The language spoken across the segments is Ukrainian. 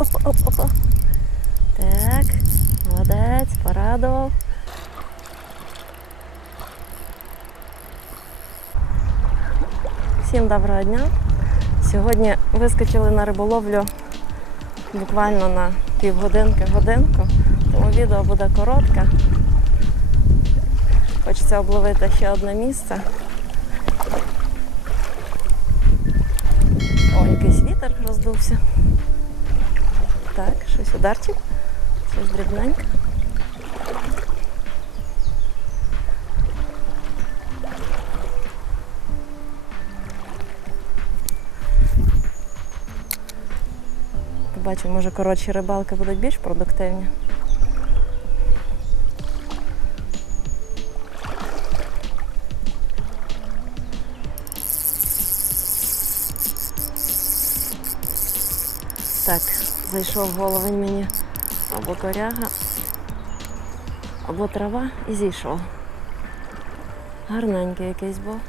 Оп-оп-оп. Так, молодець, порадував. Всім доброго дня. Сьогодні вискочили на риболовлю буквально на півгодинки, годинку. Тому відео буде коротке. Хочеться обловити ще одне місце. О, якийсь вітер роздувся. Так, щось ударчик, щось дрібненьке. Побачу, може коротші рибалки будуть більш продуктивні. Так, зайшов головень мені або коряга, або трава і зійшов. Гарненький якийсь був.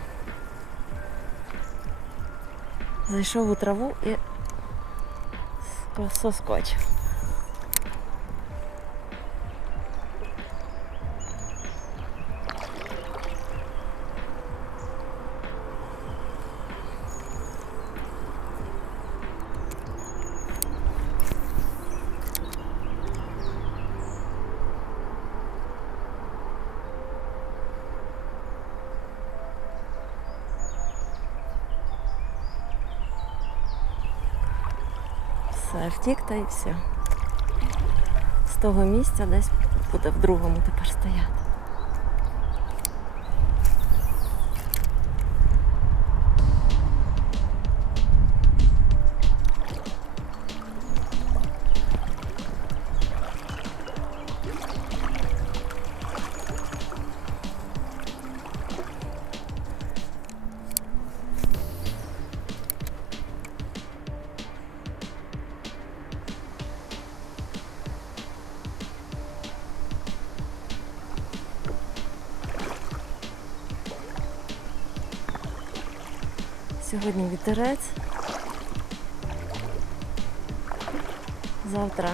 Зайшов у траву і ско- соскочив. Все, втік та і все. З того місця десь буде в другому тепер стояти. Сьогодні вітерець. Завтра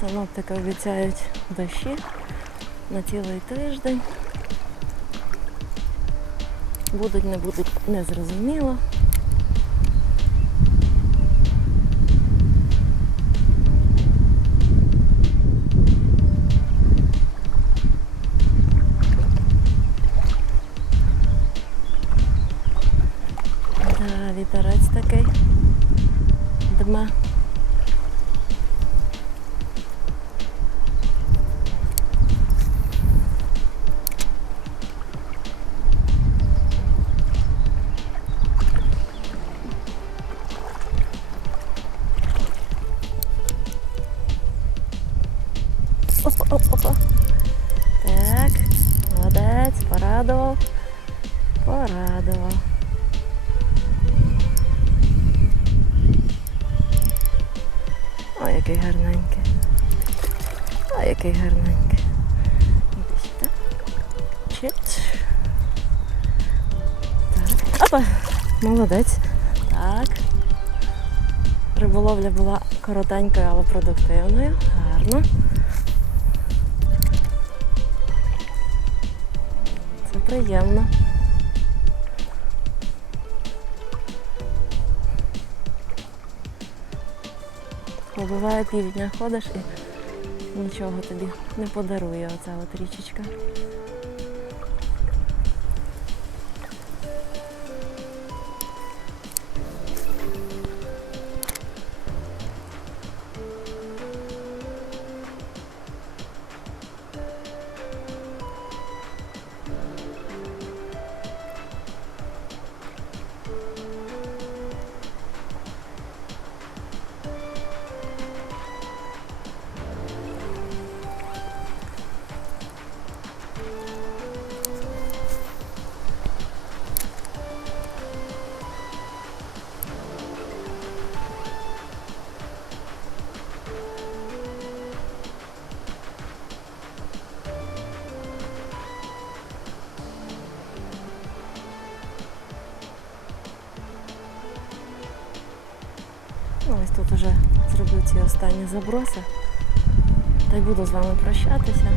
синоптики обіцяють дощі на цілий тиждень. Будуть, не будуть, незрозуміло. Дме. Опа, опа, опа. Так, молодець, порадував. Порадував. Який гарненький. Ой, який гарненький. Чит. Так. Опа! Молодець. Так. Риболовля була коротенькою, але продуктивною. Гарно. Це приємно. Буває півдня ходиш і нічого тобі не подарує оця от річечка. Зроблю ці останні заброси. Та й буду з вами прощатися.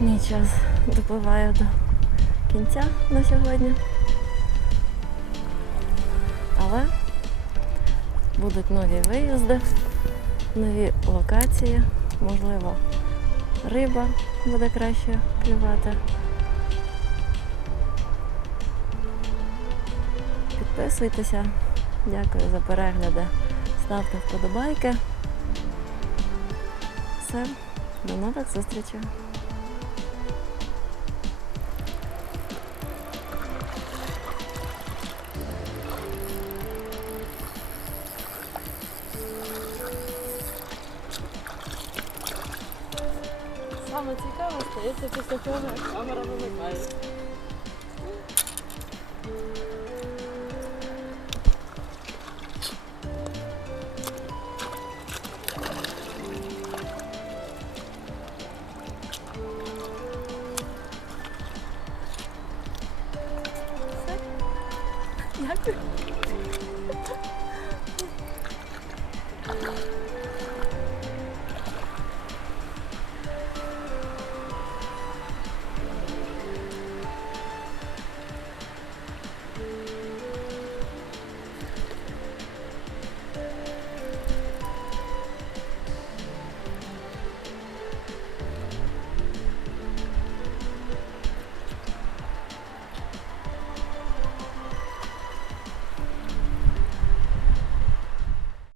Мій час допливає до кінця на сьогодні. Але будуть нові виїзди, нові локації, можливо, риба буде краще клювати. Підписуйтеся. Дякую за перегляди. Ставте вподобайки. Все, до нових зустрічей. Саме цікаве стається після того, як камера вимикає. thank